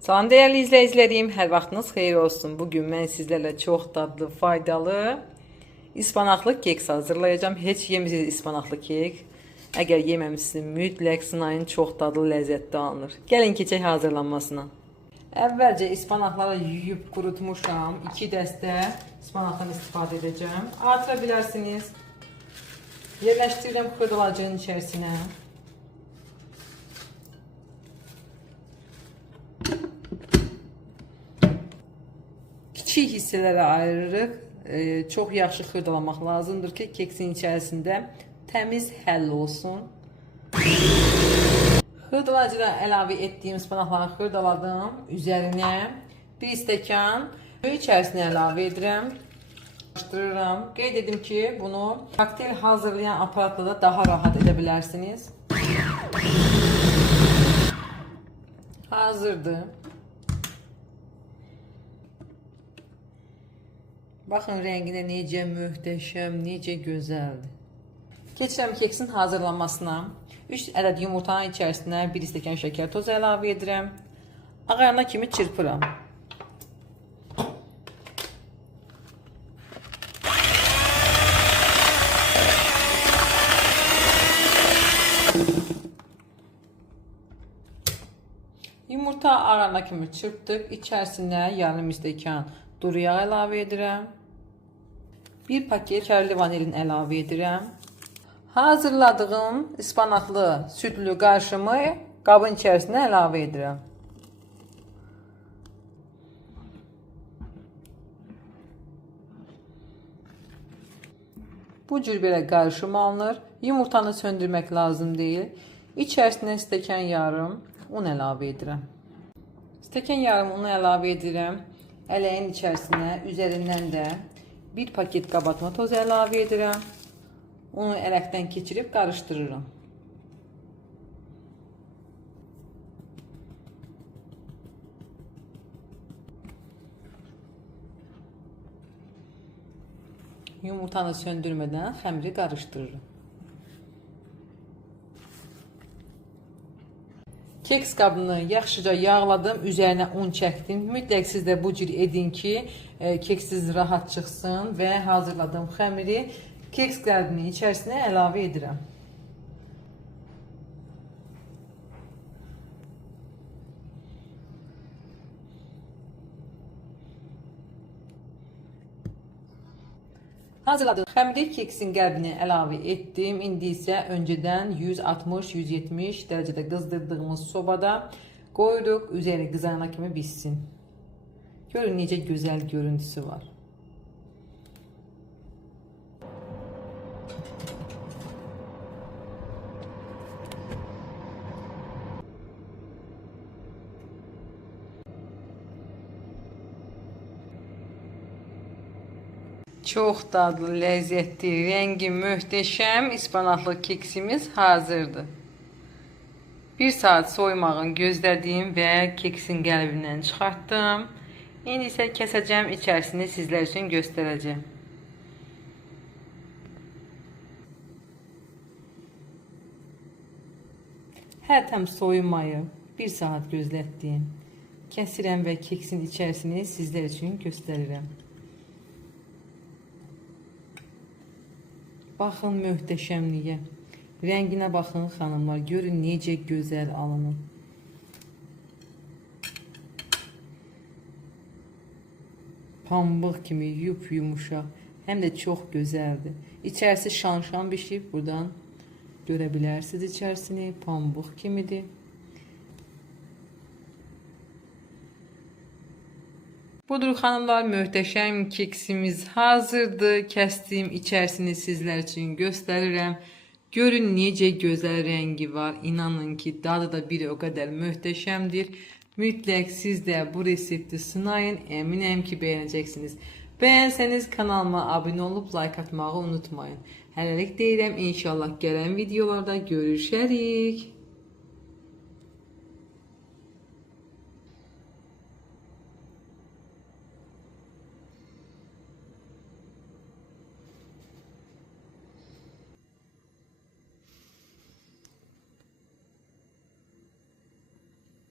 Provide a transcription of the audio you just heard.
Salam değerli izleyicilerim, her vaxtınız xeyir olsun. Bugün mən sizlerle çok dadlı, faydalı ispanaqlı keks hazırlayacağım. Heç yemişsiniz ispanaqlı kek? Əgər yeməmişsiniz, mütləq sınayın, çox dadlı, ləzzətli alınır. Gəlin keçək hazırlanmasına. Əvvəlcə ispanaqları yuyub qurutmuşam. 2 dəstə ispanaqdan istifadə edəcəm. Artıra bilərsiniz. Yerləşdirirəm xırdalacığın içərisinə. Kiçik hissələrə ayırırıq. Çox yaxşı xırdalamaq lazımdır ki, keksin içərisində təmiz həll olsun. Xırdalacıda əlavə etdiyim ispanaqları xırdaladım. Üzərinə 1 stəkan suyu içərisinə əlavə edirəm. Qarışdırıram. Qeyd edim ki, bunu kokteyl hazırlayan aparatla da daha rahat edə bilərsiniz. Hazırdır. Baxın rənginə necə möhtəşəm, necə gözəldir. Keçirəm keksin hazırlanmasına. 3 ədəd yumurtanın içərisinə 1 stəkan şəkər tozu əlavə edirəm. Ağarana kimi çırpıram. Yumurta ağarana kimi çırpdıq. İçərisinə yarım stəkan duru yağ əlavə edirəm. 1 paket şəkərli vanilin əlavə edirəm. Hazırladığım ispanaqlı sütlü qarışımı qabın içərisinə əlavə edirəm. Bu cür belə qarışım alınır. Yumurtanı söndürmək lazım deyil. İçərisinə stəkan yarım un əlavə edirəm. Stəkan yarım unu əlavə edirəm. Ələyin içərisinə üzərindən də 1 paket qabartma tozu əlavə edirəm. Onu ələkdən keçirib qarışdırıram. Yumurtanı söndürmədən xəmiri qarışdırıram. Keks qabını yaxşıca yağladım, üzərinə un çəkdim. Mütləq siz də bu cür edin ki, keksiz rahat çıxsın və hazırladığım xəmiri keks qabının içərisinə əlavə edirəm. Hazırladığım xəmiri keksin qəlbinə əlavə etdim. İndi isə öncədən 160-170 dərəcədə qızdırdığımız sobada qoyuruq. Üzəri qızarana kimi pişsin. Görün necə gözəl görüntüsü var. Çox dadlı, ləzzətli, rəngi möhtəşəm ispanaqlı keksimiz hazırdır. 1 saat soymağını gözlədim və keksin qəlbindən çıxartdım. İndi isə kəsəcəm, içərisini sizlər üçün göstərəcəm. Hərtəm soyumayıb 1 saat gözlətdim. Kəsirəm və keksin içərisini sizlər üçün göstərirəm. Baxın möhtəşəmliyə. Rənginə baxın xanımlar. Görün necə gözəl alınır. Pambıq kimi yumuşaq. Həm də çox gözəldir. İçərisi şan-şan bişib. Buradan görə bilərsiniz içərisini. Pambıq kimidir. Budur xanımlar, möhtəşəm keksimiz hazırdır. Kəsdim, içərisini sizlər üçün göstərirəm. Görün necə gözəl rəngi var. İnanın ki, dadı da bir o qədər möhtəşəmdir. Mütləq siz də bu resepti sınayın. Əminəm ki, bəyənəcəksiniz. Bəyənsəniz kanalıma abunə olub like atmağı unutmayın. Hələlik deyirəm, inşallah gələn videolarda görüşərik.